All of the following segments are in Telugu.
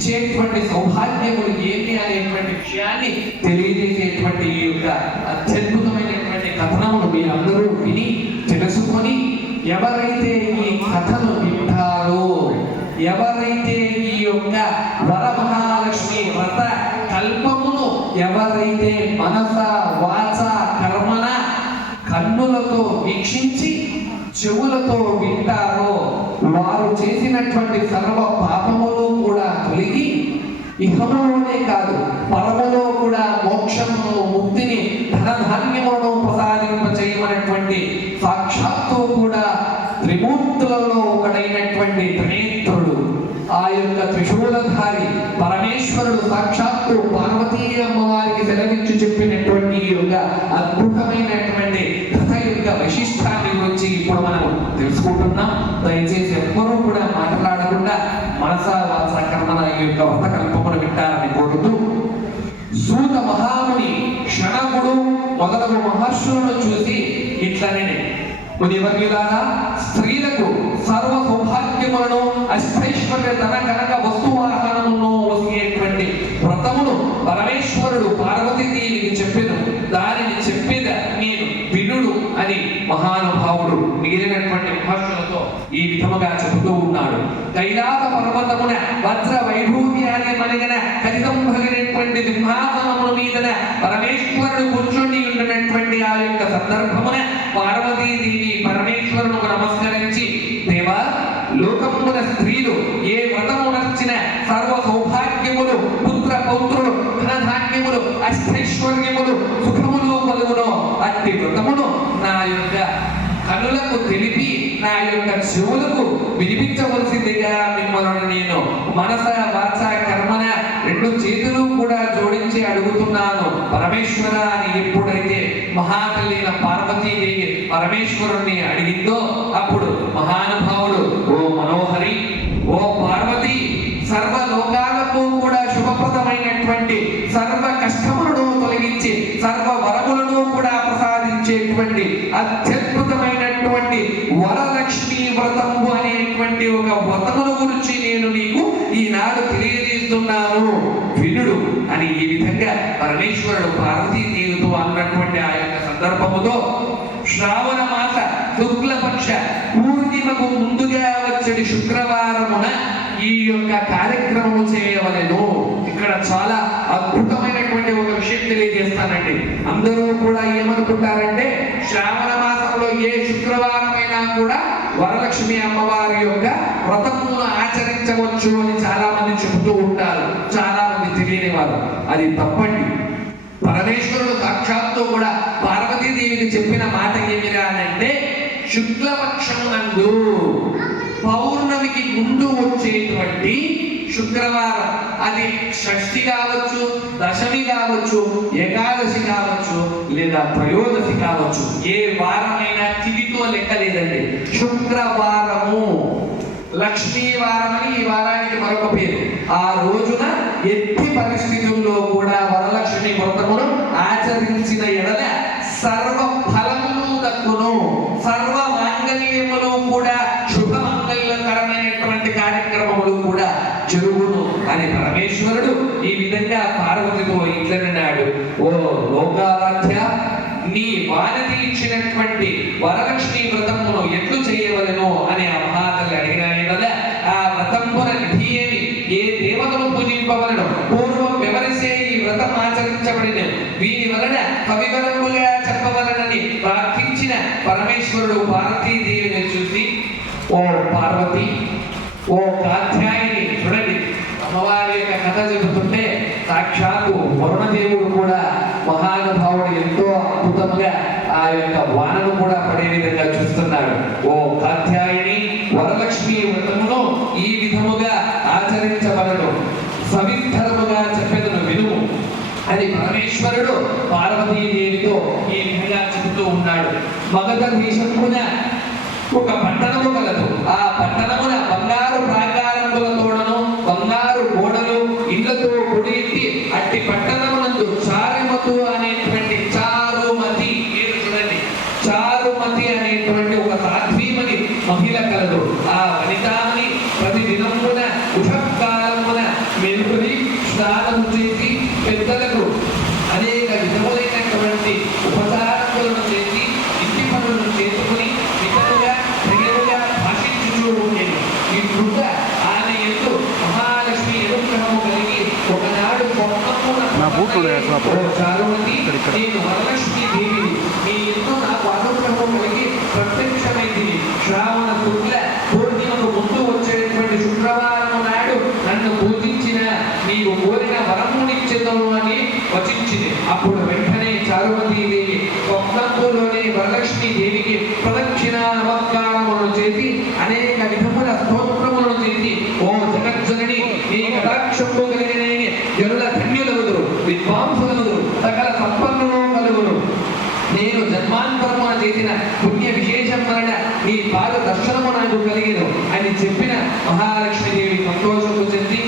ఇచ్చేటువంటి సౌభాగ్యములు ఏమి అనేటువంటి విషయాన్ని తెలియజేసేటువంటి ఈ యొక్క అత్యద్భుతమైనటువంటి కథనములు మీరందరూ విని తెలుసుకొని ఎవరైతే ఈ కథను వింటారో, ఎవరైతే ఈ యొక్క వరమహాలక్ష్మి వ్రత కల్పమును ఎవరైతే మనస వాచ కర్మన కన్నులతో వీక్షించి చెవులతో వింటారో వారు చేసినటువంటి సర్వ పాపములు కూడా తొలగి ఇహములోనే కాదు పరములో కూడా మోక్షమును ముక్తిని ధనధాన్యములను ప్రసాదింప చేయమన్నటువంటి సాక్షాత్తు కూడా త్రిమూర్తులలో ఒకడైనటువంటి త్రినేత్రుడు ఆ యొక్క త్రిశూలధారి పరమేశ్వరుడు సాక్షాత్తు పార్వతీ అమ్మవారికి సెలవించి చెప్పినటువంటి ఈ యొక్క అద్భుతమైనటువంటి కథ యొక్క వైశిష్టాన్ని గురించి ఇప్పుడు మనం తెలుసుకుంటున్నాం. దయచేసి ఎవ్వరూ కూడా మాట్లాడకుండా మనస వాచ కర్మల ఈ యొక్క వ్రత కల్పమును వింటారని కోరుతూ, సూత మహాముని క్షణముడు మొదలగు మహర్షులను చూసి ఇట్లనే, మునివర్యులారా, స్త్రీలకు సర్వ సౌభాగ్యములను అష్టైశ్వర్య ధన కనక వస్తువాహనమును వసిగేటువంటి వ్రతమును పరమేశ్వరుడు పార్వతీదేవికి చెప్పెను. దానిని చెప్పేద నేను వినుడు అని మహానుభావుడు మిగిలినటువంటి మహర్షులతో ఈ విధముగా చెబుతూ ఉన్నాడు. కైలాస పర్వతమున వజ్ర వైఢూర్యాన్ని మలిగిన ఖచ్చితం కలిగినటువంటి సింహాసనముల మీదన పరమేశ్వరుడు కూర్చొని ఉన్నటువంటి ఆ యొక్క సందర్భమున పార్వతీదేవి పరమేశ్వరుడు నమస్కరించి, దేవా, లోకమున స్త్రీలు ఏ వ్రతము నర్చిన సర్వ సౌభాగ్యములు, పుత్ర పౌత్రులు, ధనధాన్యములు, అష్టైశ్వర్యములు, సుఖములు కలుగును. అట్టి వ్రతమును నా యొక్క కనులకు తెలిపి నా యొక్క చెవులకు వినిపించవలసిందిగా మిమ్మల్ని నేను మనస వాచ కర్మన రెండు చేతులు కూడా జోడించి అడుగుతున్నాను పరమేశ్వర అని ఎప్పుడైతే మహాతల్లిన పార్వతీదేవి పరమేశ్వరుణ్ణి అడిగిందో అప్పుడు మహానుభావుడు, ఓ మనోహరి, ఓ పార్వతి, సర్వ లోకాలకు కూడా శుభప్రదమైనటువంటి సర్వ కష్టములను తొలగించి సర్వ వరములను కూడా ప్రసాదించేటువంటి అత్యద్భుతమైనటువంటి వరలక్ష్మి వ్రతము అనేటువంటి ఒక వ్రతమును గురించి నేను నీకు ఈనాడు తెలియజేస్తున్నాను, వినుడు అని ఈ విధంగా పరమేశ్వరుడు పార్వతీదేవితో అన్నటువంటి ఆ యొక్క సందర్భముతో శ్రావణ మాస శుక్లపక్ష పూర్ణిమకు ముందుగా వచ్చేది శుక్రవారమున ఈ యొక్క కార్యక్రమము చేయవలెను. ఇక్కడ చాలా అద్భుతమైనటువంటి ఒక విషయం తెలియజేస్తానండి. అందరూ కూడా ఏమనుకుంటారంటే శ్రావణ మాసంలో ఏ శుక్రవారమైనా కూడా వరలక్ష్మి అమ్మవారి యొక్క వ్రతమును ఆచరించవచ్చు అని చాలా మంది చెబుతూ ఉంటారు, చాలా మంది తెలియని వారు. అది తప్పండి. పరమేశ్వరుడు సాక్షాత్తు కూడా పార్వతీదేవికి చెప్పిన మాట ఏమిరా అంటే, శుక్లపక్షమునందు పౌర్ణమికి ముందు వచ్చేటువంటి శుక్రవారం, అది షష్ఠి కావచ్చు, దశమి కావచ్చు, ఏకాదశి కావచ్చు, లేదా త్రయోదశి కావచ్చు, ఏ వారమైనా తిథితో లెక్క లేదండి. శుక్రవారము లక్ష్మీ వారం అని ఈ వారానికి మరొక పేరు. ఆ రోజున ఎట్టి పరిస్థితుల్లో కూడా వరలక్ష్మి వ్రతమును ఆచరించిన ఎడల సర్వ ఫలములు దక్కును, సర్వ మాంగళ్యములు కూడా శుభమంగళకరమైనటువంటి కార్యక్రమములు కూడా జరుగును అని పరమేశ్వరుడు ఈ విధంగా పార్వతితో ఇట్లనన్నాడు, ఓ లోకారాధ్య, నీ వానతి ఇచ్చినటువంటి వరలక్ష్మి వ్రతమును ఎట్లు చేయవలెను అని ఆ మహాతల్లి అడిగిన కదా. ఆ వ్రతమున విధి ఏమి, ఏ దేవతను పూజింపవలను, పూర్వం వివరిసే ఈ వ్రతం ఆచరించబడిన వీరి వలన కవివరముగా చెప్పవలనని ప్రార్థించిన పరమేశ్వరుడు పార్వతీదేవిని చూసి, ఓ పార్వతి, ఓ కాత్యాయిని, చూడండి అమ్మవారి యొక్క కథ చెబుతుంటే సాక్షాత్తు వరుణదేవుడు కూడా మహానుభావుడు ఎంతో అద్భుతంగా ఆ యొక్క వానను కూడా పడే విధంగా చూస్తున్నాడు. ఓ కాత్యాయిని, వరలక్ష్మి వ్రతమును ఈ విధముగా ఆచరించబడను, సవిస్తరముగా చెప్పెదను వినుము అని పరమేశ్వరుడు పార్వతీదేవితో ఈ విధంగా చెబుతూ ఉన్నాడు. మగధ దేశమున ఒక పట్టణము కలదు. ఆ పట్టణమున బంగారు ప్రాకారములతోడను బంగారు గోడలు ఇళ్లతో కూడి అట్టి పట్టణమునందు చారుమతి అనేటువంటి చారుమతి, మీరు చూడండి, చారుమతి అనేటువంటి ఒక సాధ్వీమణి మహిళ కలదు. ఆ వనితామణి ప్రతి దినమున ఉషకాలమున మేలుకొని స్నానం చేసి పెద్దలకు అనేక విధములైనటువంటి ఉపచారములను చేసి ఇంటి పనులను చేసుకుని ఇతరుగా ప్రియులుగా భాషించుతూ ఉండేది. ఈ కృత ఆమె ఎందు మహాలక్ష్మి అనుగ్రహము కలిగి ఒకనాడు చారుమతి నేను వరలక్ష్మి దేవిని నీ ఎందు నాకు అనుగ్రహము కలిగి ప్రత్యక్షమైంది. శ్రావణ శుక్ల పూర్ణిమకు ముందు వచ్చేటువంటి శుక్రవారం నాడు నన్ను పూజించిన నీవు కోరిన వరమునిచ్చేదను అని వచించింది. అప్పుడు వెంటనే చారుమతి దేవి స్వప్నంలోనే వరలక్ష్మి దేవికి ప్రదక్షిణ నమస్కారములను చేసి అనేక విధముల స్తోత్రములను చేసి ఓ జగజ్జనని నీ కటాక్షము కలిగిన జనుల ధన్యులగుదురు, విద్వాంసులగుదురు, సకల సంపన్నులు కలుగురు. నేను జన్మాంతరమున చేసిన పుణ్య విశేషం వలన నీ పాద దర్శనము నాకు కలిగిన అని చెప్పిన మహాలక్ష్మీదేవి సంతోషము చెంది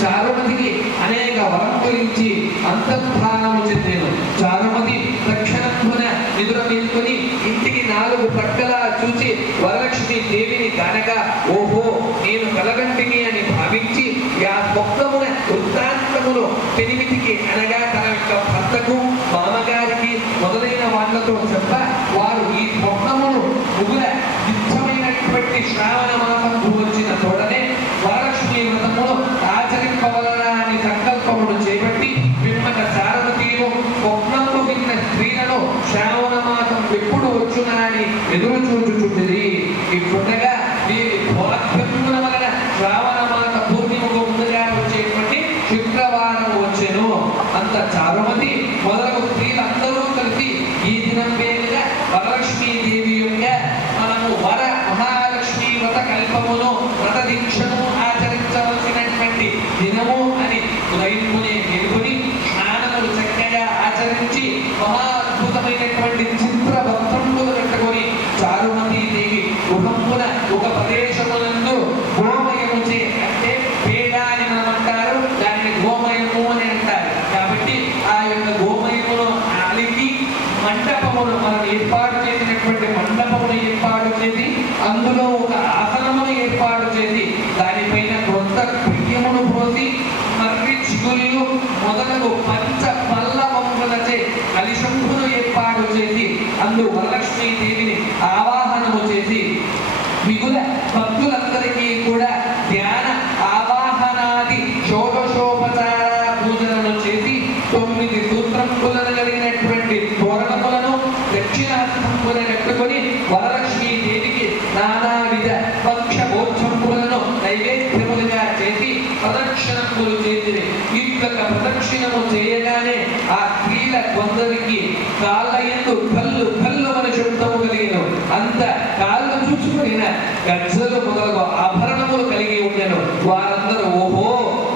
చారుమతికి అనేక వరం గురించి అంతర్ధానము చెందాను. చారుమతి తక్షణమున నిద్ర మేల్కొని ఇంటికి 4 ప్రక్కలా చూచి వరలక్ష్మి దేవిని కనగా ఓహో నేను కలగంటిని అని భావించి ఆ స్వప్నమున వృత్తాంతమును పెనిమిటికి అనగా తన యొక్క భర్తకు మామగారికి మొదలైన వాళ్ళతో చెప్ప వారు ఈ స్వప్నమును ముగుల నిత్యమైనటువంటి శ్రావణ మాసంకు వచ్చిన తోడనే వరలక్ష్మి వ్రతమును ఆచరింపవలన అని సంకల్పమును చేపట్టి పిమ్మట చారుమతియు స్వప్నము విన్న స్త్రీలను శ్రావణ మాసం ఎప్పుడు వచ్చునా అని ఎదురు చూచుచుండిరి. ఇప్పుడగా వీరి భోగ్యముల వలన శ్రావణ మాస పూర్ణిమకు ముందుగా వచ్చేటువంటి శుక్రవారం వచ్చెను. అంత చారుమతి మొదలగు స్త్రీలందరూ కలిసి ఈ దినం పేరుగా వరలక్ష్మీ దేవి యొక్క మనము వర మహాలక్ష్మి వ్రత కల్పమును వ్రత దీక్షను ఆచరించవలసినటువంటి దినము అని ఉదయమునే మేలుకొని స్నానములు చక్కగా ఆచరించి మహా అద్భుతమైనటువంటి చిత్ర వస్త్రములు కట్టుకొని చారుమతి దేవి గృహమున ఒక ప్రదేశమునందు గోమయముచే అంటే పేడ అని మనం అంటారు, దానిని గోమయము అని అంటారు. కాబట్టి ఆ యొక్క గోమయమును అలికి మండపమును మనం ఏర్పాటు చేసినటువంటి మండపమును ఏర్పాటు చేసి అందులో ఒక ఆసనమును ఏర్పాటు చేసి దానిపైన కొత్త బియ్యమును పోసి మర్రి చిగుళ్ళు మొదలగు పంచ పల్లవములచే కలిశంభును ఏర్పాటు చేసి అందు వరలక్ష్మీ దేవిని ఆవాహనము చేసి మిగుల భక్తులందరికీ కూడా ధ్యాన ఆవాహనాది షోడశోపచార పూజలను చేసి 9 సూత్రములను కలిగినటువంటి తోరణములను దక్షిణాస్తంబున కట్టుకొని వరలక్ష్మీ దేవికి నానావిధ పక్ష భోజనములను నైవేద్యములుగా చేసి ప్రదక్షిణములు చేసి ఇట్లక ప్రదక్షిణము చేయగానే ఆ స్త్రీల కొందరికి కాళ్ళ యందు కల్లు కల్లు మన శబ్దము కలిగిన అంత కాళ్ళు చూసుకుని గజ్జలు మొదలగు ఆభరణములు కలిగి ఉండెను. వారందరూ ఓహో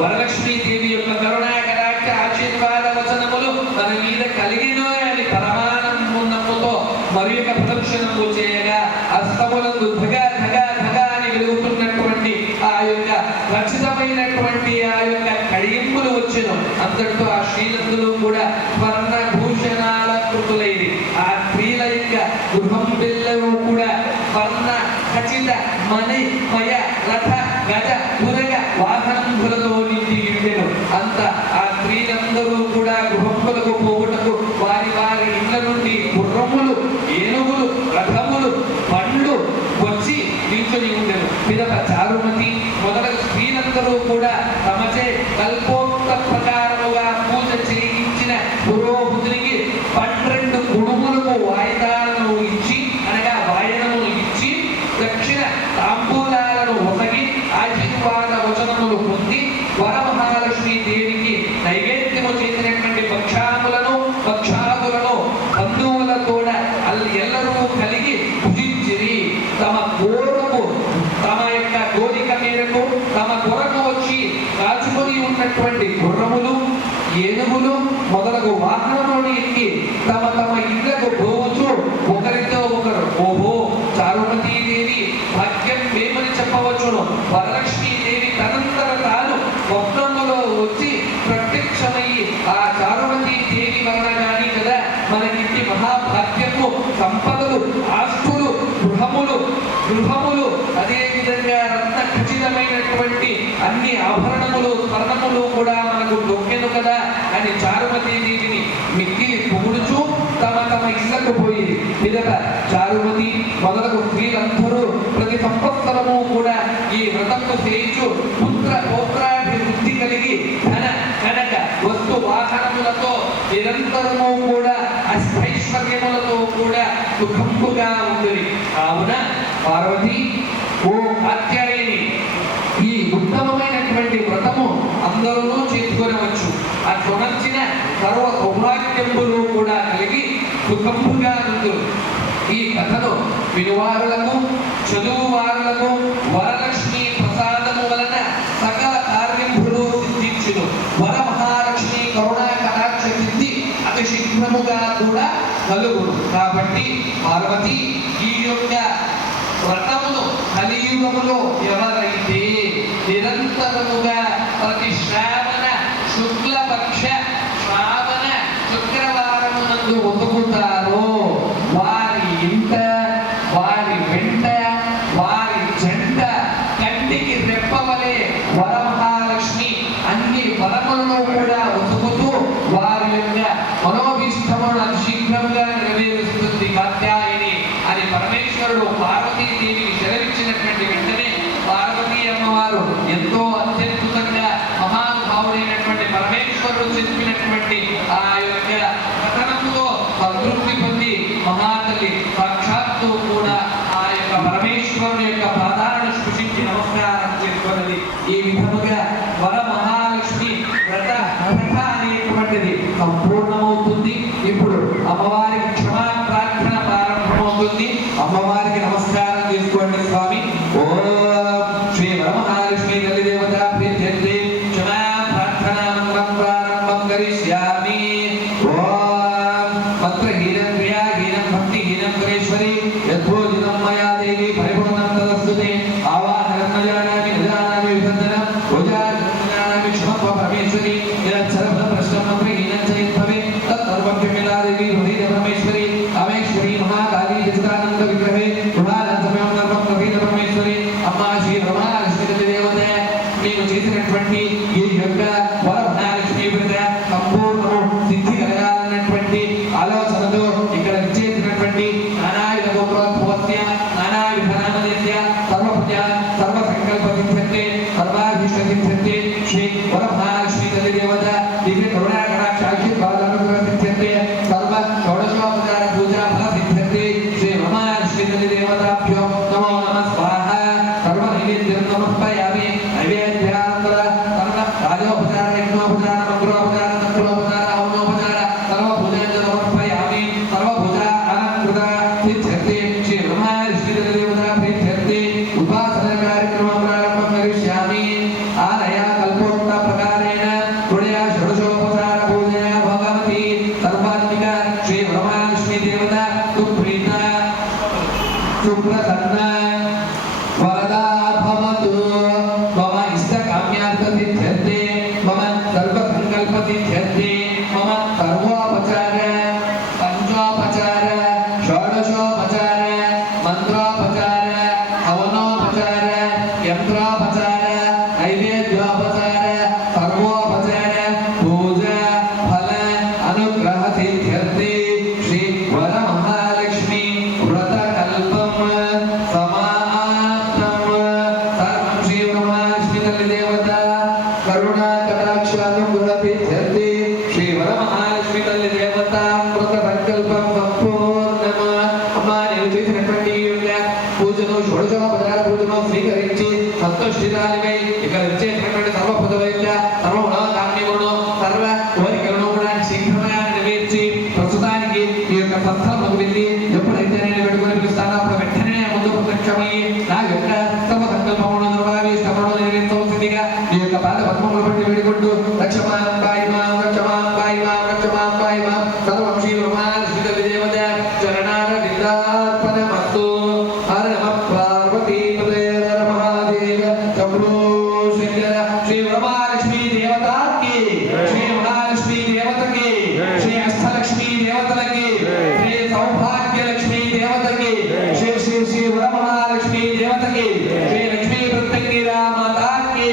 వరలక్ష్మీ దేవి యొక్క కరుణా కటాక్ష ఆశీర్వాద వచనములు మన మీద కలిగినో అని పరమానందముతో మరి యొక్క ప్రదక్షిణము చేయగా అస్తములందు ధగా ధగా ధగా అని వెలుగుతున్నటువంటి ఆ యొక్క ఖచ్చితమైనటువంటి ఆ యొక్క కడిగింపులు వచ్చెను. అంతటితో ఆ శ్రీలందులు కూడా స్వర్ణ భూషణాల కృతులైది. ఆ స్త్రీల యొక్క గృహం పిల్లలు కూడా స్వర్ణ ఖచ్చిత మణి మయ రథ గజ పురగ వాహనంబులతో నిండి ఉండెను. అంత ఆ స్త్రీలందరూ కూడా గృహములకు పోవుటకు వారి వారి ఇళ్ల నుండి గుర్రములు, ఏనుగులు, రథములు, పండ్లు వచ్చి నిల్చొని ఉండెను. పిదప చారుమతి మొదలగు స్త్రీలందరూ కూడా తమచే కల్పోక్త ప్రకారముగా పూజ చేయించిన పురోహితునికి 12 కుడుములకు వాయిదాలను ఇచ్చి అనగా వాయనములు ఇచ్చి దక్షిణ తాంబూలాలను ఒసగి ఆశీర్వాద వచనములు పొంది వరమహాలక్ష్మీ దేవికి నైవేద్యము చేసినటువంటి పక్షాదులను బంధువులతో ఎల్లరూ కలిగి భుజించిరి. తమ కోరకు తమ యొక్క కోరిక మేరకు తమ కొరకు వచ్చి కాచుకొని ఉన్నటువంటి గుర్రములు, ఏనుగులు మొదలగు వాహనములను ఎక్కి తమ తమ ఇళ్లకు పోవచ్చు ఒకరితో ఒకరు ఓహో చారుమతీ దేవి భాగ్యం ఏమని చెప్పవచ్చును. వరలక్ష్మీ దేవి తనంతర తాను స్వప్నములో వచ్చి ప్రత్యక్షమయ్యి ఆ చారుమతీ దేవి వలన గాని కదా మనకింటి మహాభాగ్యము, సంపదలు, ఆస్తులు, గృహములు అదే విధంగా రత్న ఖచ్చితమైనటువంటి అన్ని ఆభరణములు స్వర్ణములు కూడా మనకు దొక్కెను కదా అని చారుమతి దేవిని మిక్కిలి పొగుడుచూ తమ తమ ఇళ్లకు పోయి పిదట చారుమతి మొదలగు స్త్రీలందరూ ప్రతి సంవత్సరము కూడా ఈ వ్రతము చేయించు పుత్ర పౌత్రాభివృద్ధి కలిగి ధన కనక వస్తు వాహనములతో నిరంతరము కూడా అష్టైశ్వర్యములతో కూడా సుఖంపుగా ఉంటుంది. కావున పార్వతి, ఓ కాత్యాయని, ఈ ఉత్తమమైనటువంటి వ్రతము అందరూ చేసుకొనవచ్చు. ఆ కొనర్చిన సర్వ సౌభాగ్యములు కూడా కలిగి సుఖంపుగా ఉంటుంది. ఈ కథను వినువారులకు చదువువారులకు వరలక్ష్మి ప్రసాదము వలన సకల కార్యములు సిద్ధించును. వర మహాలక్ష్మి కరుణా కటాక్ష సిద్ధి అతి శీఘ్రముగా కూడా కలుగును. కాబట్టి పార్వతి, ఈ యొక్క వ్రతమును కలియుగములో ఎవరైతే నిరంతరముగా ప్రతి శ్రావణ శుక్లపక్ష శ్రావణ శుక్రవారమునందు ఒతుకుతారో వారి ఇంట, వారి వెంట, వారి జంట కంటికి రెప్పవలే వరమహాలక్ష్మి అన్ని వరములను కూడా ఒతుకుతూ వారి యొక్క మనోభీష్టములను అతి శీఘ్రంగా నెరవేరుస్తుంది కాత్యాయని అని పరమేశ్వరుడు పార్వతీదేవిని సెలవిచ్చినటువంటి వెంటనే పార్వతీ అమ్మవారు ఎంతో అత్యద్భుతంగా మహానుభావుడైనటువంటి పరమేశ్వరుడు చెప్పినటువంటి ఆ యొక్క కథనంతో సంతృప్తి పొంది మహాతల్లి సాక్షాత్తు కూడా ఆ యొక్క పరమేశ్వరుని యొక్క పాదాలను స్పృశించి నమస్కారం చేసుకున్నది. ఈ విధముగా వర మహాలక్ష్మి వ్రత కథ అనేటువంటిది సంపూర్ణమవుతుంది. ఇప్పుడు అమ్మవారికి క్షమా ప్రార్థన ప్రారంభమవుతుంది. అమ్మవారికి నమస్కారం చేసుకోండి స్వామి. ఓం శ్రీ వరమహాలక్ష్మి తల్లి దేవత ప్రీత్యర్థే క్షమా ప్రార్థన మంత్రం ప్రారంభం కరిష్యామి. ఓం మంత్రహీనం క్రియాహీనం భక్తిహీనం కరేశ్వరి యద్భోజితం మయా దేవి పరిపూర్ణం తదస్తుతే ఆవాహనం జానామి నిజానామి విసర్జనం పూజానామి క్షమత్వ పరమేశ్వరి యచ్చరభ ప్రశ్నం మంత్రహీనం చైత్భవే తత్సర్వభ్యమిలా దేవి హృదయ పరమేశ్వరి అమేశ్వరి మహాకాళీ జగదానంద విగ్రహే గృహానందమయం నర్మం ప్రవీణ పరమేశ్వరి అమ్మా శ్రీ వరమహాలక్ష్మి తల్లి దేవత, మీకు చేసినటువంటి ఈ యొక్క వరమహాలక్ష్మి వ్రత సంపూర్ణము సిద్ధి కలగాలన్నటువంటి ఆలోచనతో ఇక్కడ ఇచ్చేసినటువంటి నానావిధ గోత్రోద్భవస్య నానావిధ నామధేయ సర్వప్రజ సర్వ సంకల్ప సిద్ధ్యతే సర్వాభీష్ట సిద్ధ్యతే శ్రీ వరమహాలక్ష్మి తల్లి దేవత దివ్య కరుణా కటాక్షాశీర్వాదానుగ్రహ సిద్ధ్యతే సర్వ షోడశోపచార పూజా ఫల సిద్ధ్యతే శ్రీ వరమహాలక్ష్మి తల్లి దేవతాభ్యో నమో నమః స్వాహ. సర్వ నైవేద్యం సమర్పయామి. నైవేద్యాంతర సర్వ రాజోపచార యజ్ఞోపచార మంత్రోపచార తంత్రోపచార హవనోపచార సర్వ పూజాంజలి సమర్పయామి. సర్వ పూజా అలంకృత సిద్ధ్యతే శ్రీ వరమహాలక్ష్మి తల్లి దేవత ప్రీత్యర్థే ఉపాసన కార్యక్రమం ప్రారంభం కరిష్యామి. ఆలయ కల్పోక్త ప్రకారేణ పుణ్య షోడశోపచార పూజయా భగవతి సర్వాత్మిక శ్రీ వరమహాలక్ష్మి దేవత సుప్రీత సుప్రసన్న వరదా భవతు. మమ ఇష్టకామ్యార్థ సిద్ధ్యర్థే మమ సర్వ సంకల్ప సిద్ధ్యర్థే మమ సర్వోపచార పంచోపచార షోడశోపచార మంత్రోపచార హవనోపచార యంత్రోపచార నైవేద్యోపచార సర్వోపచార పూజా ఫల అనుగ్రహ సిద్ధ్యర్థే శ్రీ వరమహాలక్ష్మి వ్రత కల్పం సమాప్తం. సర్వం శ్రీ వరమహాలక్ష్మి తల్లి దేవత కరుణా కటాక్షానుగ్రహ సిద్ధ్యర్థే శ్రీ వరమహాలక్ష్మి తల్లి దేవత వ్రత సంకల్పం సంపూర్ణమ. అమ్మా, నేను చేసినటువంటి ఈ యొక్క పూజను షోడశోపచార పూజను స్వీకరించి సంతుష్టిదానిపై ఇక్కడ వచ్చేటటువంటి సర్వపద వైద్య సర్వకామ్యములను సర్వ కోరికలను కూడా శీఘ్రంగా నెరవేర్చి ప్రస్తుతానికి ఈ యొక్క సంస్థలకు వెళ్ళి ఎప్పుడైతే నేను పెట్టుకుని పిలుస్తానో అప్పుడు వెంటనే ముందు ప్రత్యక్షమై నా యొక్క సర్వ సంకల్పములను నిర్వాహిష్టములను నెరవేర్చవలసిందిగా ఈ యొక్క పాద పద్మములు బట్టి వేడుకుంటూ రక్షమాం పాయిమాం రక్షమాం పాయిమాం రక్షమాం పాయిమాం సర్వం శ్రీ వరమహాలక్ష్మి తల్లి దేవత చరణార విందార్పణమస్తు. హర నమః పార్వతీ పదే హర మహాదేవ శంభో శంకర. శ్రీ వరమహాలక్ష్మి దేవతాకి, శ్రీ వరమహాలక్ష్మి దేవతకి, శ్రీ అష్టలక్ష్మి దేవతలకి, శ్రీ సౌభాగ్యలక్ష్మి దేవతకి, శ్రీ శ్రీ శ్రీ వరమహాలక్ష్మి దేవతకి, శ్రీ లక్ష్మీ ప్రత్యంగిరా మాతాకి,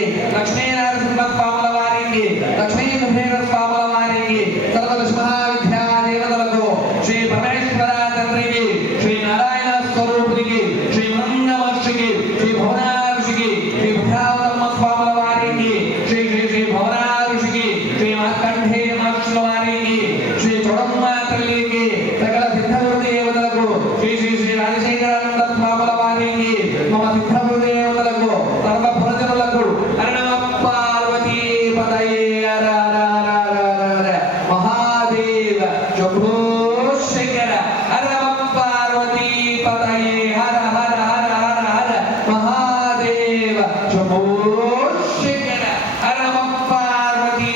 వారికి లక్ష్మీ నరసింహ స్వాముల వారికి లక్ష్మీ నృసింహ స్వాముల వారికి సర్వదశ మహావిద్యా దేవతలకు శ్రీ పరమేశ్వర తండ్రికి శ్రీ నారాయణ స్వరూపునికి శ్రీ మహర్షికి శ్రీ భువనార్షికి శ్రీ బుద్ధావతమ్మ స్వాముల వారికి శ్రీ శ్రీ శ్రీ భువనార్షికి శ్రీ మార్కంఠేయ మహర్షుల వారికి శ్రీ చొడమ్మ తల్లికి సకల సిద్ధవృద్ధి దేవతలకు శ్రీ శ్రీ శ్రీ రాజశేఖరానంద స్వాముల వారికి మమ సిద్ధవృద్ధి దేవతలకు సర్వ ప్రజలకు హర పార్వతీ పదయే హర హర హర హర మహాదేవ శంభో శంకర హర పార్వతీ పదయే హర హర హర హర హర మహాదేవ శంభో శంకర హర పార్వతీ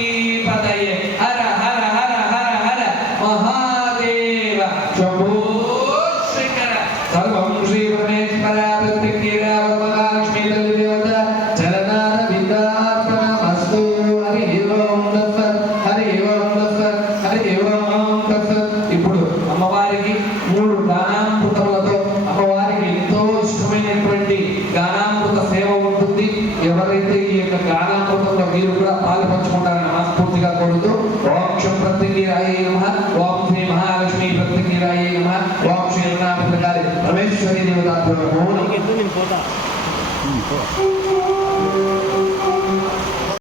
పదయే హర హర హర హర హర మహాదేవ శంభో శంకర సర్వం శ్రీ పరమేశ్వర ప్రత్యక్ష దేవత చరణార విద్యాత్మనమస్తు హరి ఓం తత్సత్ హరి ఓం తత్సత్ హరి ఓం తత్సత్. ఇప్పుడు అమ్మవారికి 3 గానామృతములతో అమ్మవారికి ఎంతో ఇష్టమైనటువంటి గానామృత సేవ ఉంటుంది. ఎవరైతే ఈ యొక్క గానామృతంలో మీరు కూడా పాలు పంచుకుంటారని మనస్ఫూర్తిగా కోరుతూ ఓం క్షం ప్రత్యంగిరాయే నమః ఓం శ్రీ మహాలక్ష్మీ ప్రత్యంగిరాయే నమః ఓం శ్రీ రమణాపత్రకాళి పరమేశ్వరి దేవతాభ్యో నమః.